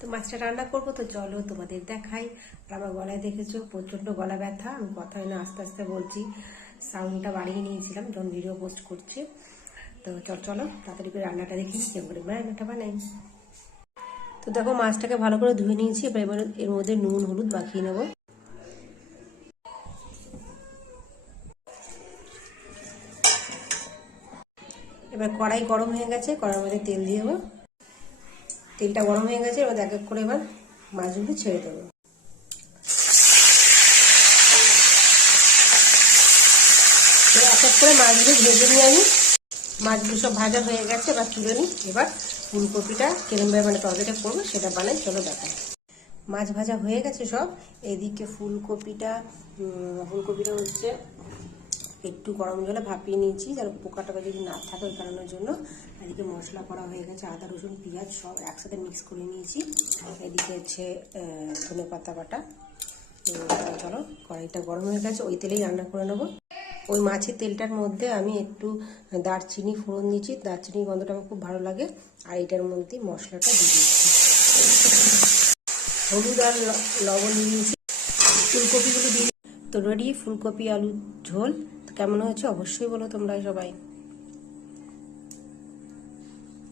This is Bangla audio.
তো মাছটা রান্না করবো, তো চলো তোমাদের দেখাই। আর আমার গলায় দেখেছো প্রচন্ড গলা ব্যথা, আমি কথায় না আস্তে আস্তে বলছি, সাউন্ডটা বাড়িয়ে নিয়েছিলাম যখন ভিডিও পোস্ট করছি। তো চলো তাড়াতাড়ি করে রান্নাটা দেখি কেমন করে রান্নাটা বানাই। তো দেখো মাছটাকে ভালো করে ধুয়ে নিয়েছি, এবার এর মধ্যে নুন হলুদ মাখিয়ে নেবো। এবার কড়াই গরম হয়ে গেছে, কড়াইয়ের মধ্যে তেল দিয়ে দেবো। তেলটা গরম হয়ে গেছে, এবার এক এক করে এবার মাছগুলো ছেড়ে দেবো। এক এক করে মাছগুলো ভেজে নিয়ে আমি, মাছগুলো সব ভাজা হয়ে গেছে, এবার তুলে নিই। এবার ফুলকপিটা কিরমভাবে মানে তরকারিটা করবো সেটা বানাই, চলো দেখাই। মাছ ভাজা হয়ে গেছে সব, এদিকে ফুলকপিটা হচ্ছে একটু গরম জলে ভাপিয়ে নিয়েছি, যার পোকা টোকা যদি না থাকে ওই কারণের জন্য। এদিকে মশলা করা হয়ে গেছে, আদা রসুন পেঁয়াজ সব একসাথে মিক্স করে নিয়েছি। এদিকে হচ্ছে ধনে পাতা বাটা। চলো কড়াইটা গরম হয়ে গেছে, ওই তেলেই রান্না করে নেবো। ওই মাছের তেলটার মধ্যে আমি একটু দারচিনি ফোড়ন দিচ্ছি, দারচিনির গন্ধটা আমার খুব ভালো লাগে। আর এটার মধ্যে মশলাটা দিয়ে দিচ্ছি, হলুদ আর লবণ দিয়েছি, ফুলকপিগুলো দিয়ে। তো রেডি ফুলকপি আলুর ঝোল। তো কেমন হয়েছে অবশ্যই বলো তোমরা সবাই।